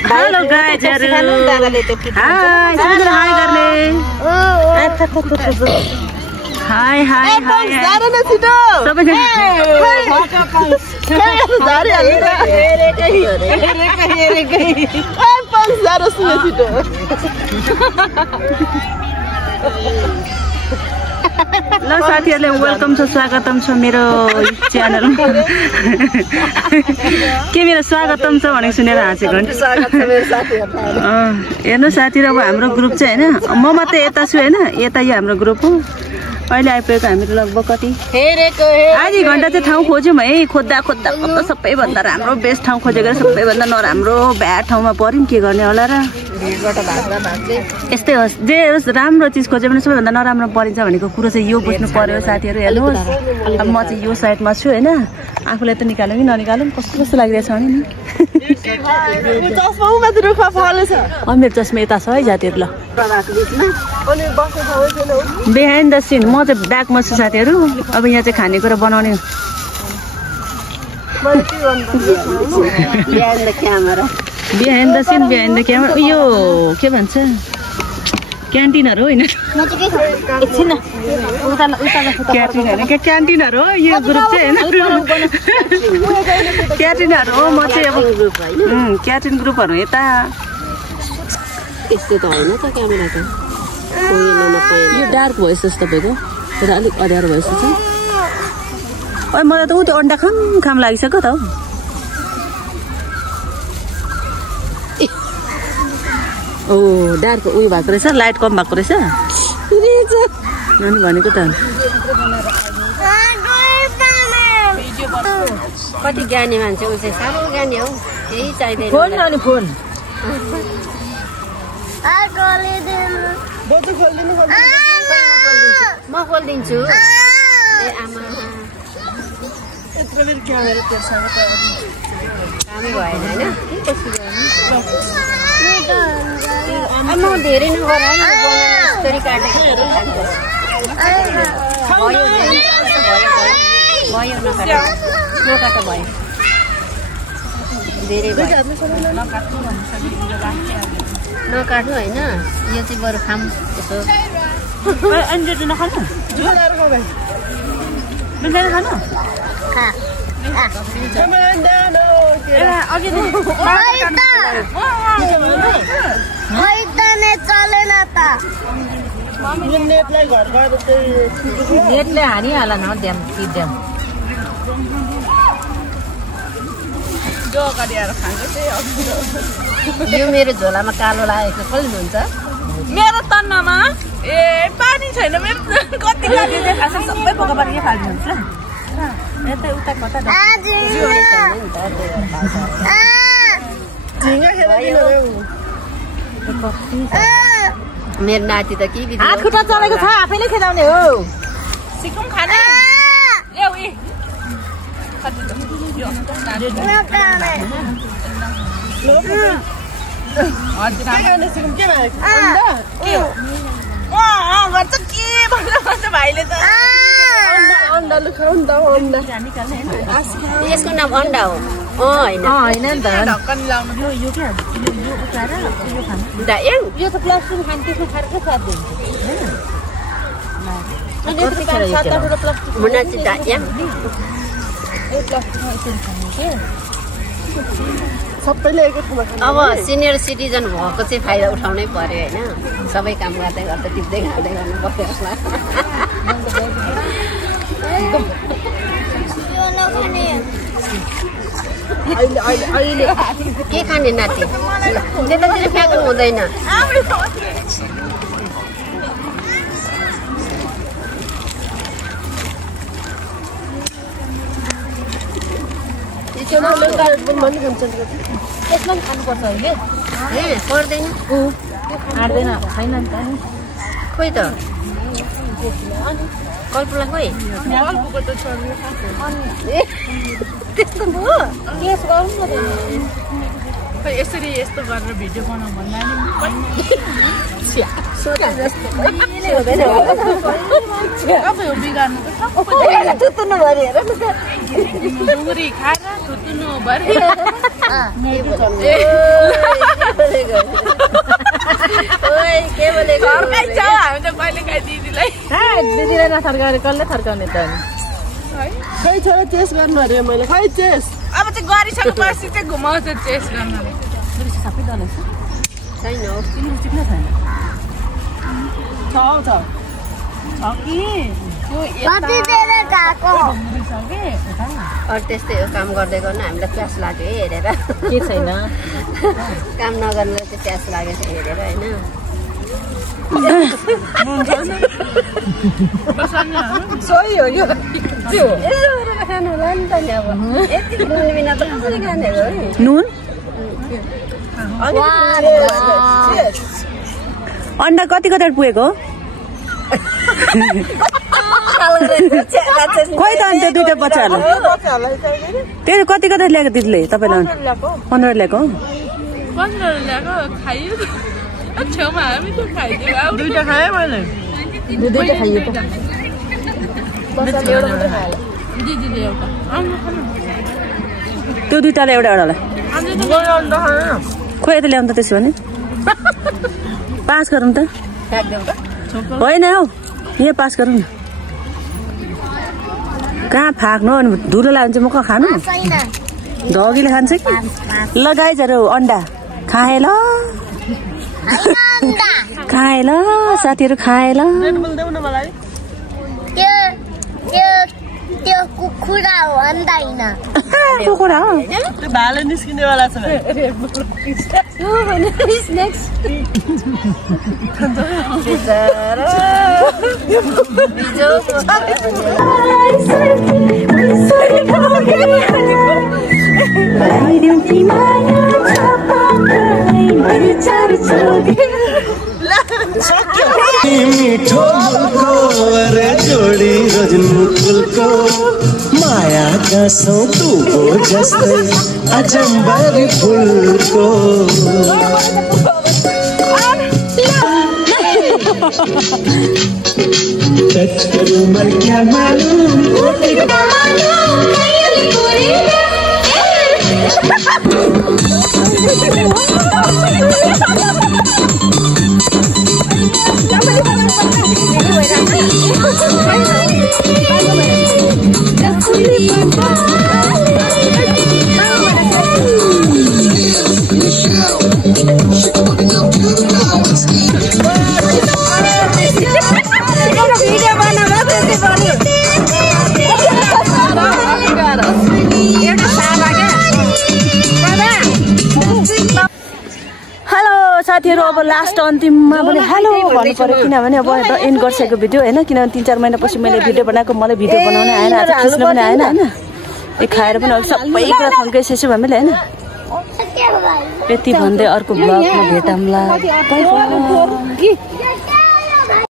Hello गाइजहरु हाय सबैजना हाय गर्ने हाय हाय हाय ल साथीहरुले वेलकम छ स्वागतम छ मेरो च्यानलमा के मेरो स्वागतम छ भनेको सुनेर हाँसेको नि स्वागत छ मेरो साथीहरु हेर्नु साथी र हाम्रो ग्रुप चाहिँ हैन म मात्रै यता छु हैन यता यो हाम्रो ग्रुप हो अहिले आइपुगेको हामीहरु लगभग कति आधी घण्टा चाहिँ ठाउँ खोज्यौं है खोज्दा खोज्दा सबैभन्दा राम्रो बेस्ट ठाउँ खोजेको सबैभन्दा नराम्रो ब्याड ठाउँमा पर्यौं के गर्ने होला र यस्तै होस् जे होस् राम्रो चीज खोजे पनि सबैभन्दा नराम्रो परिन्छ भनेको कुरो चाहिँ यो बुझ्नु पर्यो साथीहरु हेर्नुहोस् अब म चाहिँ यो साइडमा छु हैन आफूलाई त निकाल्नु कि ननिकाल्नु कस्तो कस्तो लागिरहेछ भने नि चस्मा मात्र रुखमा फलेछ मेरो चस्मा यता छ है जातिहरु ल बिहाइन्ड द सिन म चाहिँ ब्याकमा छु साथीहरु अब यहाँ चाहिँ खानेकुरा बनाउने behind the scene behind the camera यो के भन्छ क्यान्टिनहरु हैन क्यान्टिनहरु हो यो ग्रुप चाहिँ हैन क्यान्टिनहरु हो म चाहिँ अब क्यान्टिन ग्रुपहरु यता यस्तो त हैन त क्यामेरा त यो डार्क भएछ तपाईको तर अलिक अँध्यारो भएछ चाहिँ ओइ मलाई त उ त अन्डा खाम लागिसक्यो त हौ ओ डार्क उयो भएको रहेछ लाइट कम भएको रहेछ नानी भनेको त कति ज्ञानी मान्छे उ चाहिँ साह्रो ज्ञानी हौ केही चाहिदैन फोन नानी फोन म खोलिदिन्छु ए आमा यत्रो बेर क्यामेरा त्यससँग त कामै भएन हैन के कसो गर्नु म धेरै नगर है स्टोरी काटेको भयो नकाट भयो धेरै भयो नकाट्नु हैन यो चाहिँ बरु खाम यसो अन्जु नखानु जुलाएर खाऊ भाइ बिन्दैन खानु खा नेटले हानिहाल न ड्याम ड्याम यो मेरो झोलामा कालो लागेको कसले हुन्छ मेरो तन्नमा ए पानी छैन मेरो कति लाग्यो खास सबै पोका पानी फाल्नुहुन्छ यता उता कता मेरो नाति त के हात खुट्टा चलेको छ आफैले खेदाउने हो सिकौं खाने ल्याउ ए यसको नाम अन्डा हो हैन नि त ढक्कन लाउनु यो के यो उतार यो खानु यो त प्लास्टिक खान त्यसमा खारको साथ दिन्छ हैन सबैले एकै ठाउँमा खानु अब सिनियर सिटिजन भएको चाहिँ फाइदा उठाउनै पर्यो हैन सबै काम गर्दै गर्दै टिप्दै खाँदै गर्नु पर्यो अहिले के खाने नाति त्यतातिर फ्याँक्नु हुँदैन त्यसमा खानुपर्छ अहिले ए पर्दैन आड्दैन छैन नि त खोइ त कल्पना खोइ त्यस्तो भयो केस गर्नु न खै यसरी यस्तो गरेर भिडियो बनाउँ भन्दा नि सोचा जस्तो हुँदैन अब यो बिगार्नु त सबै थुत्नु भरि हेर न डुङ्गुरी खाएर थुत्नु भरि दिदीलाई नथर्काउने कसले थर्काउने त खै छोरा टेस्ट गर्नु अरे मैले खै टेस्ट अब चाहिँ गरिसकेपछि चाहिँ घुमाउँछ टेस्ट गर्नले सबै दल छैन तिम्रो टिप्न छैन छ कि कति बेर गएको अरू त्यस्तै हो काम गर्दै गर्नु हामीलाई प्यास लाग्यो है हेरेर के छैन काम नगर्नुलाई चाहिँ प्यास लागेको छ हेरेर होइन सोही हो यो यसो गरेर खानु होला नि त नि अब यति नुन बिना त कसरी खाने हो नुन अन्डा कति पुगेको खोइ त अन्त दुईटा बच्चाहरूलाई त्यो कति ल्याएको दिदीले तपाईँलाई 15 ल्याएको 15 ल्याएको खाइयो छेउमा हामी त खाइदियो दुईटा खाएँ मैले दुईटा खाइयो दिदीले एउटा त्यो दुईटालाई एउटालाई खोइ त ल्याउनु त त्यसो भने पास गरौँ त होइन हौ यहाँ पास गरौँ न कहाँ फाक्नु धुलो लाग्यो भने चाहिँ म कहाँ खानु धगीले खान्छ कि ल गाइजहरू अन्डा खाए ल खाए ल साथीहरू खाए ल त्यो कुखुरा हो अन्डा हैन कुखुरा हो त्यो भाले निस्किनेवाला छ मिठो मुलको अरे जोडी रजनी फुलको माया गाँसौँ तुको जस्तै अजम्बरी फुलको टच करूं मैं क्या मालूम साथीहरू अब लास्ट अन्तिममा पनि हेलो भन्नु पर्यो किनभने अब एन्ड गरिसकेको भिडियो होइन किनभने 3-4 महिनापछि मैले भिडियो बनाएको मलाई भिडियो बनाउने आएन आज खिच्न पनि आएन होइन यो खाएर पनि अलिक सबै कुरा थन्काइसकेछु हामीले होइन यति भन्दै अर्को ब्लगमा भेटौँला।